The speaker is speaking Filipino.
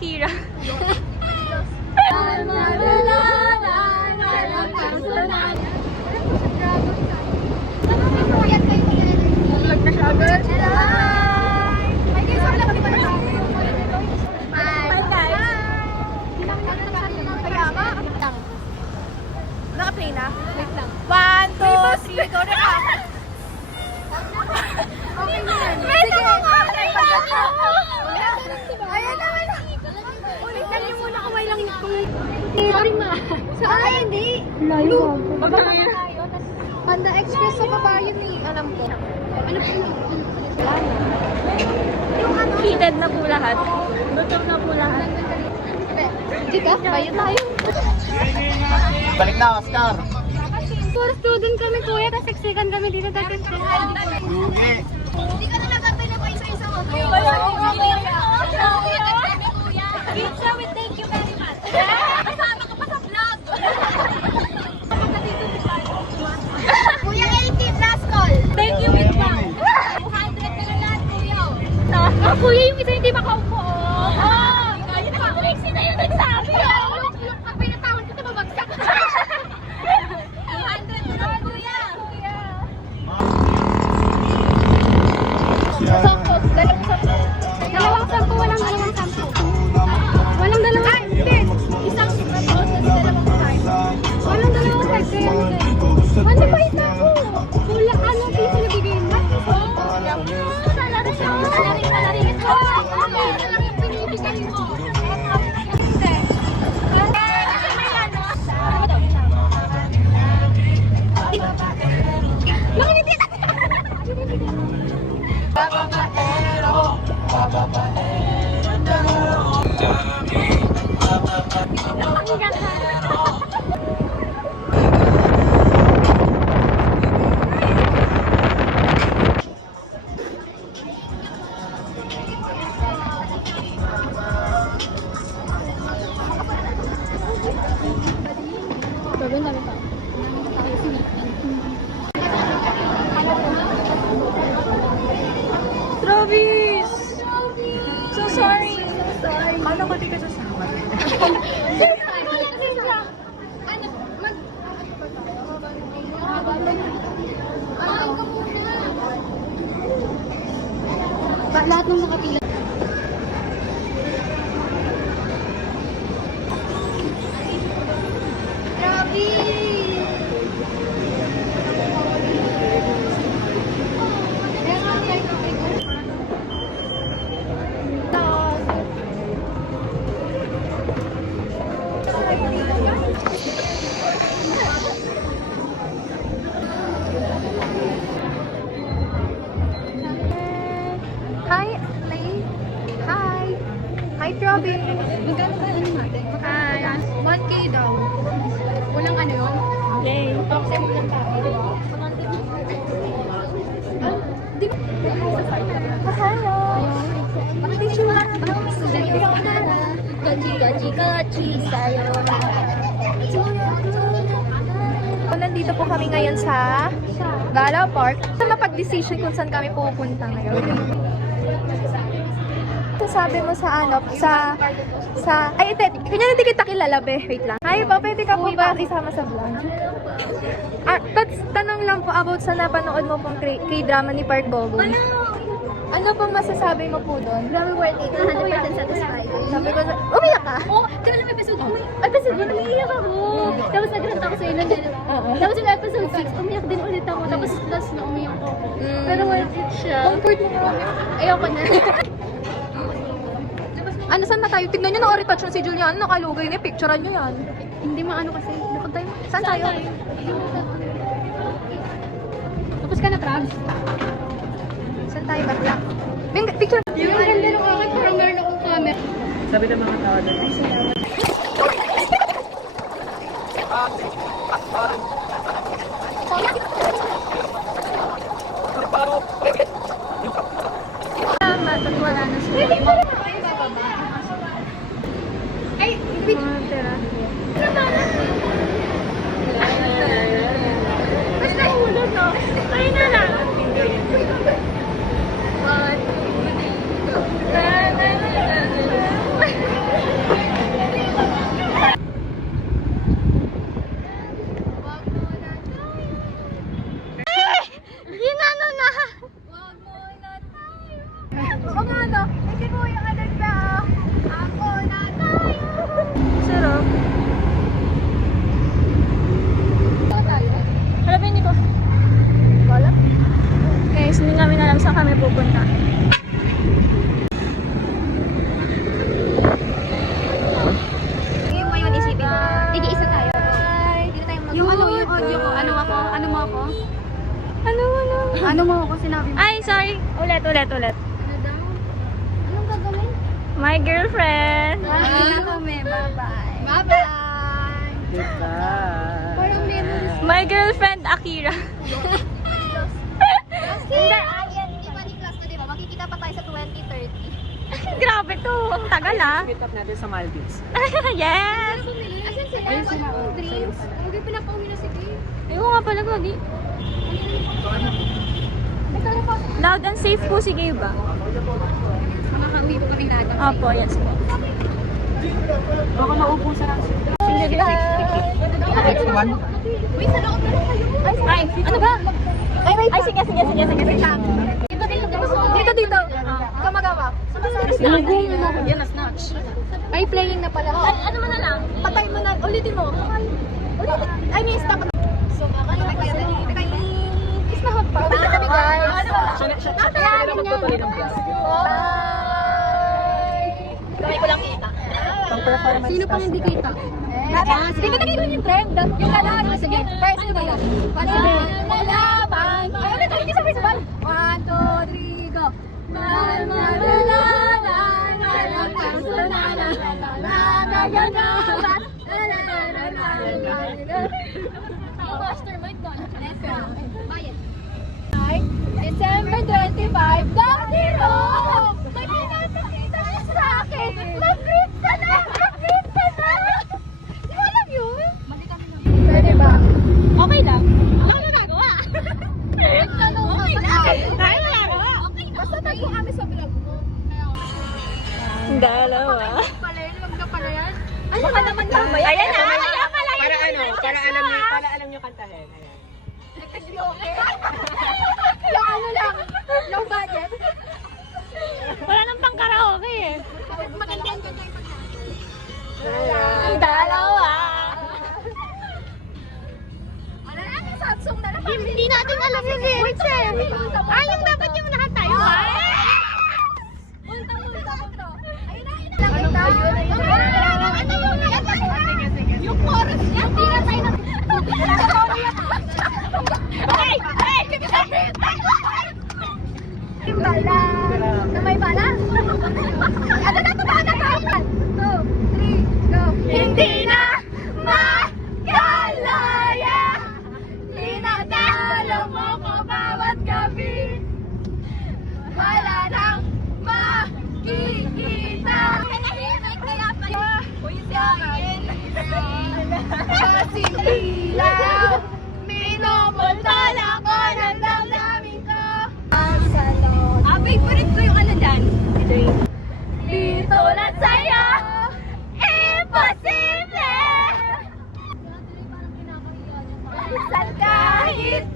Shakira. Naka-play na? Wait lang. 1, 2, 3, go na ka! Wait lang ako! Ayan na, wala! Ulit lang yung muna kamay lang kung... Sorry ma. Ay, hindi! Layo. Bababa na tayo. Panda Express sa baba yun eh. Alam ko. Ano po yun? Yung ano? Heated na po lahat. Lutok na po lahat. Hindi ka? Bayo tayo. Balik na, Oscar. Puro student kami kuya, tapos seksikan kami dito dati. Lugi. Hindi ka na nagantay na pa isa-isa mo. Pizza with thank you very much. Kasama ka pa sa vlog. Kuya 18, last call. Thank you with one. 200 ka na lahat, kuya. Ah, kuya, yung isa hindi makaupo. Oh, yun pa. Sino yung nagsabi? Yung pag pinatawad ko, babagsak. 200 ka na, kuya. Dalawang sampu, walang dalawang sampu. Walang dalawang. Ay, hindi. Isang dalawang five. Walang dalawang five kaya hindi. Ano ba ito po? Kulang ano piso na bigay mo? Salary siya. Salary ito. Ano lang yung binibigay mo? Hindi. Kasi may ano. Mangingiti na! Gagawin namin pa. Travis! So sorry! Ano ko di ka sasama? Lahat ng nakapila. Hi, Lay. Hi. Hi, Travis. Magkano ba ano natin? Hi. 1K daw. Walang ano yun? Yay! Kasi walang tao, di ba? Di ba? Hello. Picture na. Gachi, gachi, gachi, sayonara. Nandito po kami ngayon sa Gala Park. Mapag-decision kung saan kami pupunta ngayon. Sabi mo sa ano, ay, kanya hindi kita kilala, be. Wait lang. Hi po, pwede ka po ba isama sa vlog? Tanong lang po about sa napanood mo pong K-drama ni Park Bo-gum. Ano pong masasabi mo po doon? Grabe worth it. 100% satisfied. Sabi ko, umiyak ka? Oh, di ba lang episode 1? Episode 1, umiiyak ako. Tapos nagranta ako sa ilan din. Tapos yung episode 6, umiyak din ulit ako. Tapos last na umiyak ako. Pero worth it siya. Comfort mo nga. Ayoko na. Ano, saan na tayo? Tignan nyo na retouch si Julian. Nakalugay niya. Picturean nyo yan. Hindi maano kasi. Dapat tayo. Saan tayo? Tapos ka na, Trabs. Saan tayo ba? Picture. Yung ganda ng akin, parang meron akong camera. Sabi ng mga tao doon. Tama, at wala na sila. Ay, Tira. mas nahulog, no? Ay na lang. Ano? Ano mo ako sinabi mo? Ay, sorry. Ulit. Ano daw? Anong gagawin? My girlfriend. Kami. Bye-bye. Bye-bye. Goodbye. Parang memories. My girlfriend, Akira. Hindi, ayan. Iba ni class na, di ba? Makikita pa tayo sa 2030. Grabe to. Ang tagal ah. Meet up natin sa Maldives. Yes! Asan sila? Ayun sila. Drinks. Huwag yung pinapauwi na si Dave. Ayun nga pala, Gagi. Loud and safe po si Gabe ba? Makaka-uwi po rin natin. Opo, yes po. Baka maubusan ang Sige, Next naman. Uy, sa loob na lang kayo. Ay, ano ba? Ay, sige. Dito. Ikaw magawa. Yan na snatch. Ay, playing na pala. Ano mo na lang? Patay mo na. Ulitin mo. Ulitin. Ay, may stop. So, ano na kayo? Kiss na hot pa. Ulit na kami, guys. Siya naman magpapalay ng plastic. Kamay ko lang kita. Pang-performance. Sino pang hindi kita? Di ba nakikita yung trend? Yung gano'n. Sige. First, ano ba yun? Panalaban. Ay, ulit. Ulit sa sabay. 1, 2, 3, go. Mastermind ko. Let's go. Bayad. December 25, Dahiro! May pinapakita niya sa akin! Mag-greet ka na! Mag-greet ka na! Di mo alam yun? Mali kami lang. Pwede ba? Okay lang. Wala ka nagagawa. Nagtanong ka ba? Tayo nagagawa. Okay na. Basta tag mo kami sa vlog mo. Dalawa. Pala yun, wag na pala yan. Baka naman mamaya. Ayan na. Para alam niyo kantahin. Ayan. Yung ano lang, low budget. Wala nang pang karaoke eh. Maganda yung ganda yung Dalawa. Wala na, yung Samsung na lang. Hindi natin alam yung lyrics eh. Ay, yung dapat yung lahat tayo. Punta. Ayun na. Ano yun? Yung chorus niya. Hindi na tayo na. Bala. Na may bala? Ano na ito ba? 2, 3, go. Hindi na makalaya. Tinatalo mo ko bawat gabi. Wala nang makikita. Nanahimik kaya pala. Uy, sa akin. Kasi ilaw. Minumultol ako ng damdamin ko. Salon. Favorite ko yung ano dyan. Dito lang sa'yo. Imposible. Minsan kahit